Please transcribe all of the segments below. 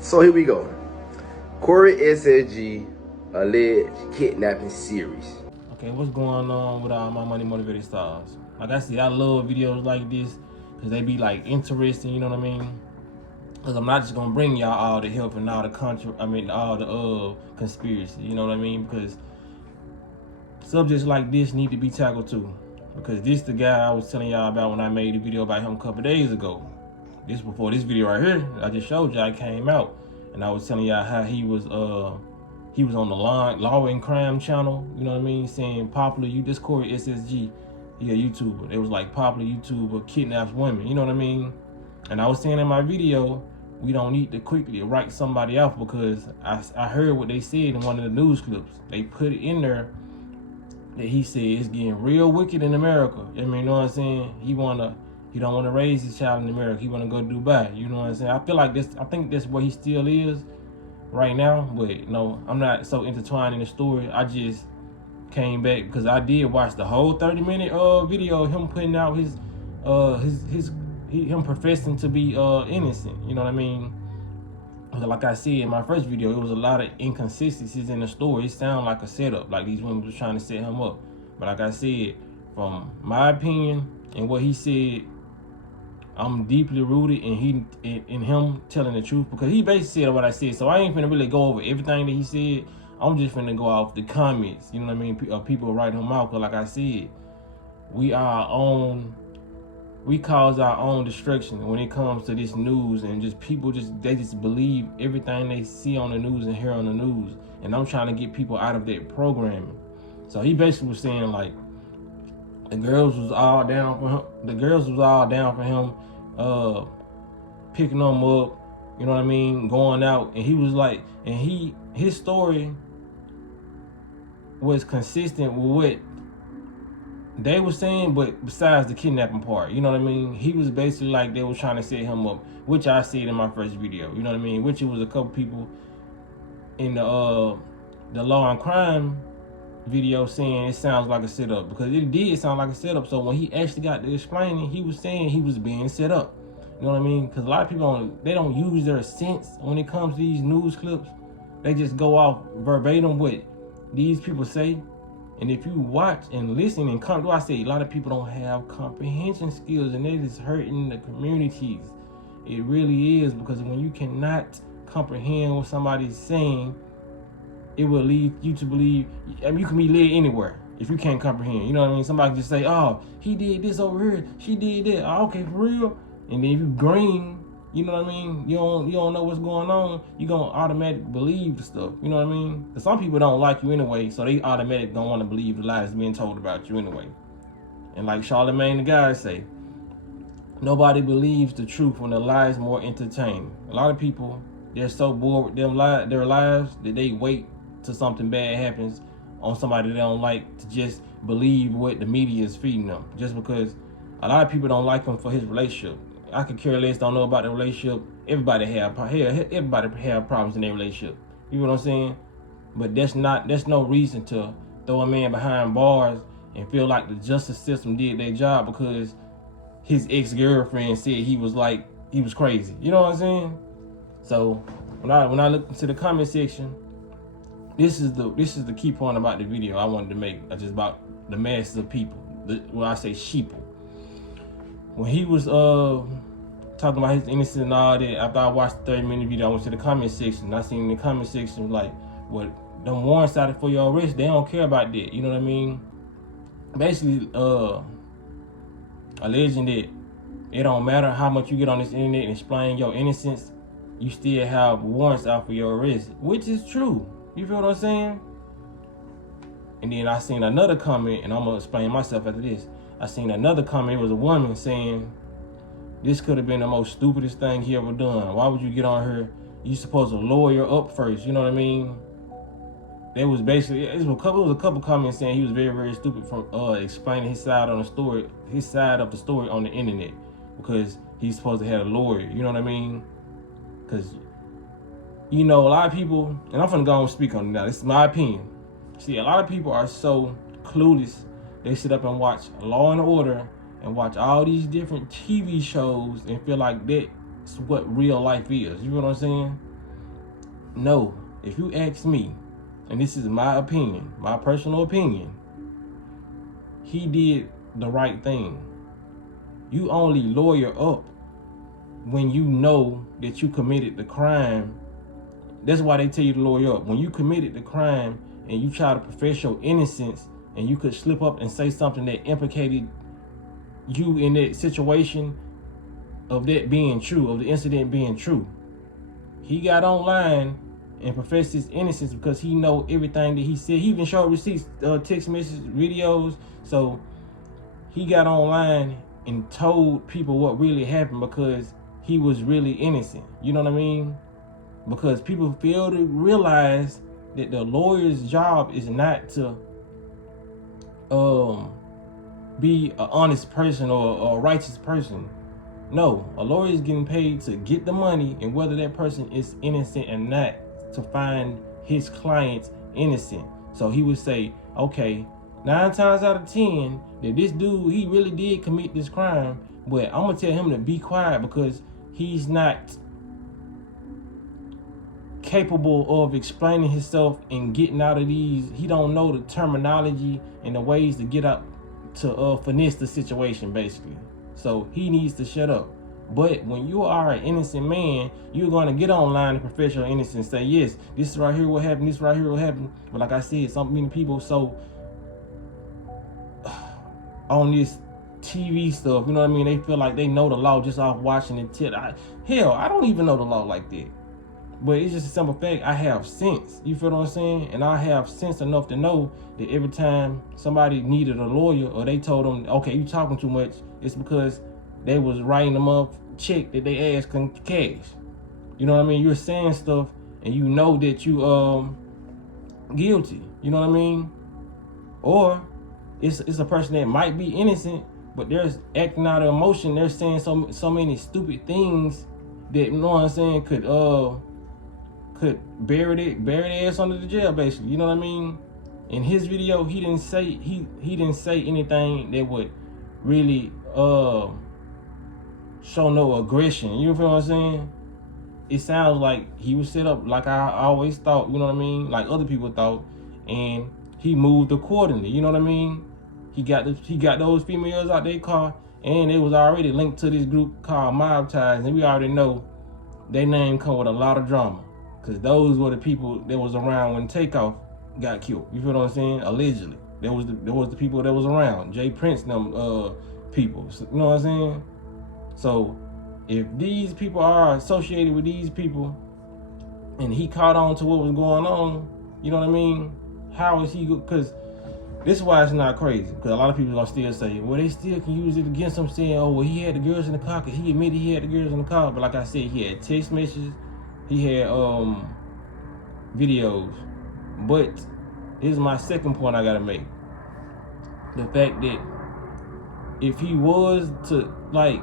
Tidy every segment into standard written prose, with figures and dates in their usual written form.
So here we go. Corey SSG alleged kidnapping series. Okay, what's going on with all my money motivated stars? Like I said, I love videos like this because they be like interesting, you know what I mean? Because I'm not just gonna bring y'all all the help and all the all the conspiracy, you know what I mean? Because subjects like this need to be tackled too. Because this the guy I was telling y'all about when I made a video about him a couple days ago. This before this video right here, I just showed y'all came out, and I was telling y'all how he was on the Law and Crime channel, you know what I mean, saying popular this Corey SSG, he a YouTuber. It was like popular YouTuber kidnaps women, you know what I mean? And I was saying in my video, we don't need to quickly write somebody off because I heard what they said in one of the news clips. They put it in there that he said it's getting real wicked in America. I mean, you know what I'm saying? He don't want to raise his child in America. He want to go to Dubai. You know what I'm saying? I feel like I think that's where he still is right now. But no, I'm not so intertwined in the story. I just came back because I did watch the whole 30-minute video of him putting out him professing to be innocent. You know what I mean? Like I said in my first video, it was a lot of inconsistencies in the story. It sounded like a setup, like these women was trying to set him up. But like I said, from my opinion and what he said, I'm deeply rooted in him telling the truth, because he basically said what I said. So I ain't finna really go over everything that he said. I'm just finna go off the comments. You know what I mean? People write him out, because like I said, we cause our own destruction when it comes to this news, and just people they believe everything they see on the news and hear on the news. And I'm trying to get people out of that programming. So he basically was saying like the girls was all down for him. Picking them up, you know what I mean, going out, and he was like, and his story was consistent with what they were saying, but besides the kidnapping part, you know what I mean, he was basically like they were trying to set him up, which I said in my first video, you know what I mean, which it was a couple people in the Law and Crime video saying it sounds like a setup, because it did sound like a setup. So when he actually got to explaining, he was saying he was being set up. You know what I mean? Because a lot of people they don't use their sense when it comes to these news clips. They just go off verbatim what these people say. And if you watch and listen and come, I say a lot of people don't have comprehension skills, and it is hurting the communities. It really is, because when you cannot comprehend what somebody's saying, it will lead you to believe. I mean, you can be led anywhere if you can't comprehend. You know what I mean? Somebody just say, "Oh, he did this over here. She did that." Oh, okay, for real. And then if you green, you know what I mean? You don't know what's going on. You gonna automatically believe the stuff. You know what I mean? Because some people don't like you anyway, so they automatically don't want to believe the lies being told about you anyway. And like Charlemagne the guy say, nobody believes the truth when the lie is more entertaining. A lot of people, they're so bored with their lives that they wait till something bad happens on somebody they don't like to just believe what the media is feeding them. Just because a lot of people don't like him for his relationship. I could care less, don't know about the relationship. Everybody have problems in their relationship. You know what I'm saying? But that's no reason to throw a man behind bars and feel like the justice system did their job because his ex-girlfriend said he was crazy. You know what I'm saying? So when I look into the comment section, this is the key point about the video I wanted to make, just about the masses of people. When I say sheeple. When he was talking about his innocence and all that, after I watched the 30-minute video, I went to the comment section. And I seen in the comment section like, what them warrants out for your arrest, they don't care about that. You know what I mean? Basically, alleging that it don't matter how much you get on this internet and explain your innocence, you still have warrants out for your arrest, which is true. You feel what I'm saying? And then I seen another comment, and I'm gonna explain myself after this. I seen another comment. It was a woman saying, this could have been the most stupidest thing he ever done. Why would you get on her? You supposed to lawyer up first. You know what I mean? It was a couple comments saying he was very, very stupid from explaining his side of the story on the internet, because he's supposed to have a lawyer. You know what I mean? Because you know, a lot of people, and I'm gonna go and speak on it now. This is my opinion. See, a lot of people are so clueless. They sit up and watch Law and Order and watch all these different TV shows and feel like that's what real life is. You know what I'm saying? No, if you ask me, and this is my opinion, my personal opinion, he did the right thing. You only lawyer up when you know that you committed the crime. That's why they tell you to lawyer up. When you committed the crime and you try to profess your innocence, and you could slip up and say something that implicated you in that situation of that being true, of the incident being true. He got online and professed his innocence because he know everything that he said. He even showed receipts, text messages, videos. So he got online and told people what really happened because he was really innocent. You know what I mean? Because people fail to realize that the lawyer's job is not to be an honest person or a righteous person. No, a lawyer is getting paid to get the money, and whether that person is innocent or not, to find his clients innocent. So he would say, okay, 9 times out of 10 that this dude, he really did commit this crime, but I'm gonna tell him to be quiet because he's not capable of explaining himself and getting out of these. He don't know the terminology and the ways to get out to finesse the situation, basically. So he needs to shut up. But when you are an innocent man, you're going to get online and profess your innocence, say, yes, this right here will happen, this right here will happen. But like I said, so many people so on this TV stuff, you know what I mean? They feel like they know the law just off watching it. Hell, I don't even know the law like that. But it's just a simple fact, I have sense. You feel what I'm saying? And I have sense enough to know that every time somebody needed a lawyer or they told them, okay, you talking too much, it's because they was writing them up check that they asked couldn't cash. You know what I mean? You're saying stuff and you know that you guilty. You know what I mean? Or it's a person that might be innocent, but they're acting out of emotion. They're saying so many stupid things that, you know what I'm saying, could bury their ass under the jail, basically. You know what I mean? In his video, he didn't say anything that would really show no aggression. You feel what I'm saying? It sounds like he was set up like I always thought, you know what I mean? Like other people thought, and he moved accordingly, you know what I mean? He got those females out their car, and it was already linked to this group called Mob Ties, and we already know their name come with a lot of drama. Because those were the people that was around when Takeoff got killed. You feel what I'm saying? Allegedly. There was the people that was around. Jay Prince, them people. So, you know what I'm saying? So if these people are associated with these people and he caught on to what was going on, you know what I mean? How is he good? Because this is why it's not crazy. Because a lot of people are still say, well, they still can use it against him, saying, oh, well, he had the girls in the car, because he admitted he had the girls in the car. But like I said, he had text messages, he had videos. But here's my second point I gotta make. The fact that if he was to, like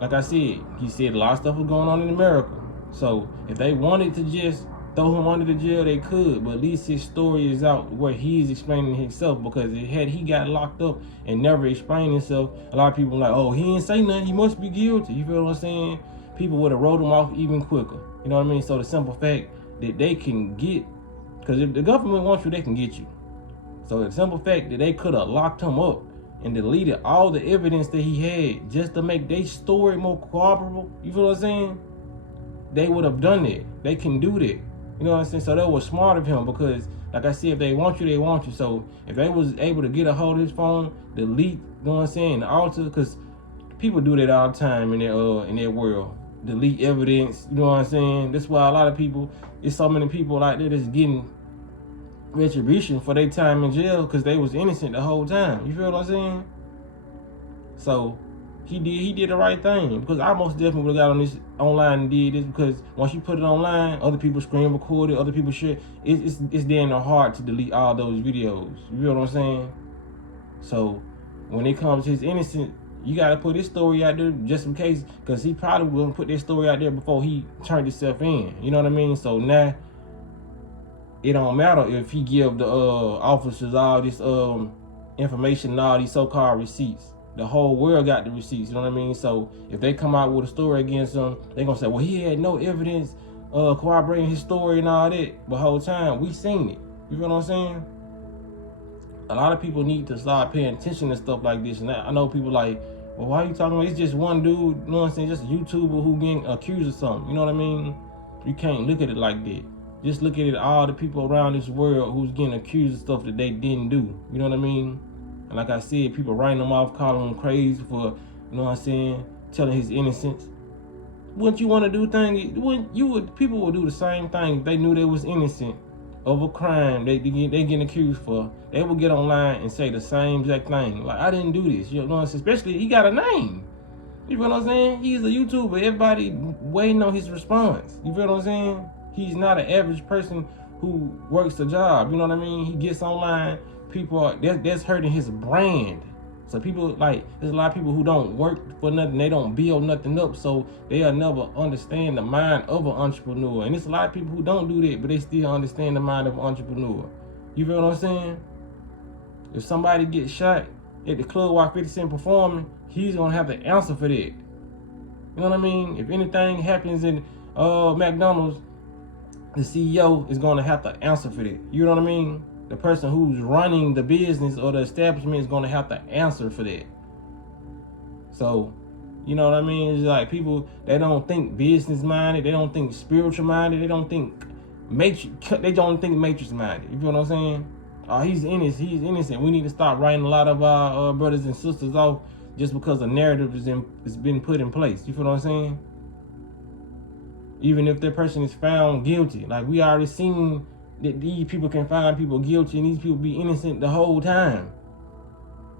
I said, he said a lot of stuff was going on in America. So if they wanted to just throw him under the jail, they could, but at least his story is out where he's explaining himself. Because had he got locked up and never explained himself, a lot of people are like, oh, he didn't say nothing, he must be guilty. You feel what I'm saying? People would have wrote him off even quicker. You know what I mean? So the simple fact that they can get, because if the government wants you, they can get you. So the simple fact that they could have locked him up and deleted all the evidence that he had just to make their story more corroborable, you feel what I'm saying? They would have done that. They can do that. You know what I'm saying? So that was smart of him, because like I said, if they want you, they want you. So if they was able to get a hold of his phone, delete, you know what I'm saying, the alter, because people do that all the time in their world. Delete evidence, you know what I'm saying? That's why a lot of people, there's so many people out there that's getting retribution for their time in jail because they was innocent the whole time. You feel what I'm saying? So he did the right thing, because I most definitely would have got on this online and did this, because once you put it online, other people screen record it, other people share. It's there in their heart to delete all those videos. You feel what I'm saying? So when it comes to his innocence, you got to put his story out there just in case, because he probably wouldn't put this story out there before he turned himself in. You know what I mean? So now it don't matter if he give the officers all this information and all these so-called receipts. The whole world got the receipts, you know what I mean? So if they come out with a story against him, they're going to say, well, he had no evidence corroborating his story and all that. But whole time we seen it. You feel what I'm saying? A lot of people need to start paying attention to stuff like this. And I know people like, well, why are you talking about? It's just one dude, you know what I'm saying? Just a YouTuber who getting accused of something. You know what I mean? You can't look at it like that. Just look at it, all the people around this world who's getting accused of stuff that they didn't do. You know what I mean? And like I said, people writing them off, calling them crazy for, you know what I'm saying, telling his innocence. Wouldn't you want to do things? People would do the same thing if they knew they was innocent of a crime they getting accused for. They would get online and say the same exact thing. Like, I didn't do this. You know what I'm saying? Especially, he got a name. You feel what I'm saying? He's a YouTuber. Everybody waiting on his response. You feel what I'm saying? He's not an average person who works a job. You know what I mean? He gets online. People that's hurting his brand. So people, like, there's a lot of people who don't work for nothing. They don't build nothing up. So they'll never understand the mind of an entrepreneur. And there's a lot of people who don't do that, but they still understand the mind of an entrepreneur. You feel what I'm saying? If somebody gets shot at the club while 50 Cent performing, he's gonna have to answer for that. You know what I mean? If anything happens in McDonald's, the CEO is gonna have to answer for that. You know what I mean? The person who's running the business or the establishment is gonna have to answer for that. So, you know what I mean? It's like people, they don't think business minded, they don't think spiritual minded, they don't think matrix minded. You feel what I'm saying? He's innocent. We need to stop writing a lot of our brothers and sisters off just because a narrative has been put in place. You feel what I'm saying? Even if that person is found guilty, like we already seen that these people can find people guilty and these people be innocent the whole time.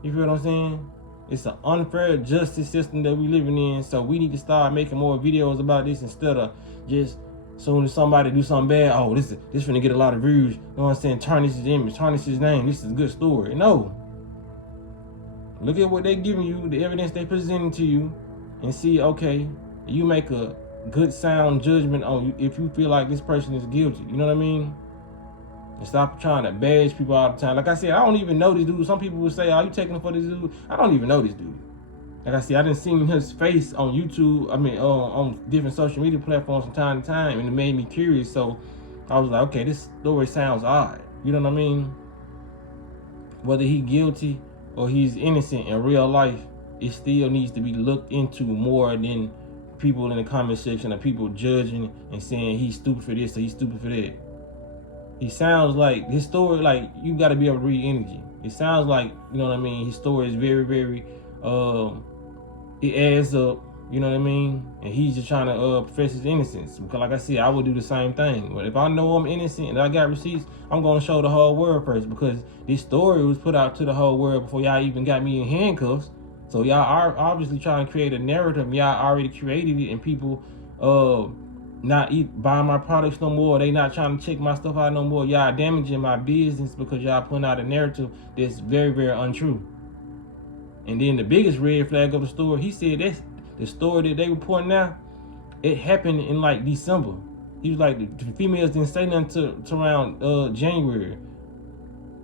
You feel what I'm saying? It's an unfair justice system that we living in, so we need to start making more videos about this instead of just soon as somebody do something bad, oh, this finna get a lot of views. You know what I'm saying? Tarnish his image, tarnish his name. This is a good story. No. Look at what they giving you, the evidence they presenting to you, and see, okay, you make a good sound judgment on you if you feel like this person is guilty. You know what I mean? And stop trying to bash people all the time. Like I said, I don't even know this dude. Some people will say, are you taking for this dude? I don't even know this dude. Like I said, I didn't see his face on YouTube, on different social media platforms from time to time, and it made me curious. So I was like, okay, this story sounds odd. You know what I mean? Whether he's guilty or he's innocent in real life, it still needs to be looked into more than people in the comment section or people judging and saying he's stupid for this or he's stupid for that. He sounds like his story, like, you got to be able to read energy. It sounds like, you know what I mean, his story is very, very, it adds up, you know what I mean? And he's just trying to profess his innocence. Because like I said, I would do the same thing. But if I know I'm innocent and I got receipts, I'm going to show the whole world first. Because this story was put out to the whole world before y'all even got me in handcuffs. So y'all are obviously trying to create a narrative. Y'all already created it, and people not buying my products no more. They not trying to check my stuff out no more. Y'all damaging my business because y'all putting out a narrative that's very, very untrue. And then the biggest red flag of the story, he said that's the story that they reporting now, it happened in like December. He was like, the females didn't say nothing to around January.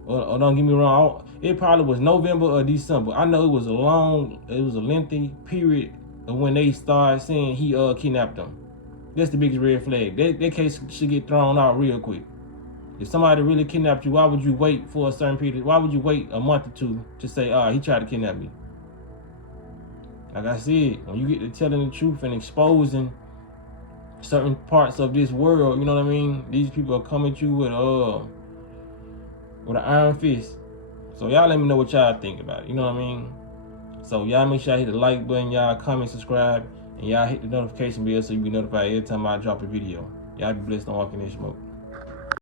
Or don't get me wrong, it probably was November or December. I know it was a lengthy period of when they started saying he kidnapped them. That's the biggest red flag. That case should get thrown out real quick. If somebody really kidnapped you, why would you wait for a certain period? Why would you wait a month or two to say, he tried to kidnap me? Like I said, when you get to telling the truth and exposing certain parts of this world, you know what I mean? These people are coming at you with an iron fist. So y'all let me know what y'all think about it, you know what I mean? So y'all make sure y'all hit the like button, y'all comment, subscribe, and y'all hit the notification bell so you be notified every time I drop a video. Y'all be blessed on walking in smoke.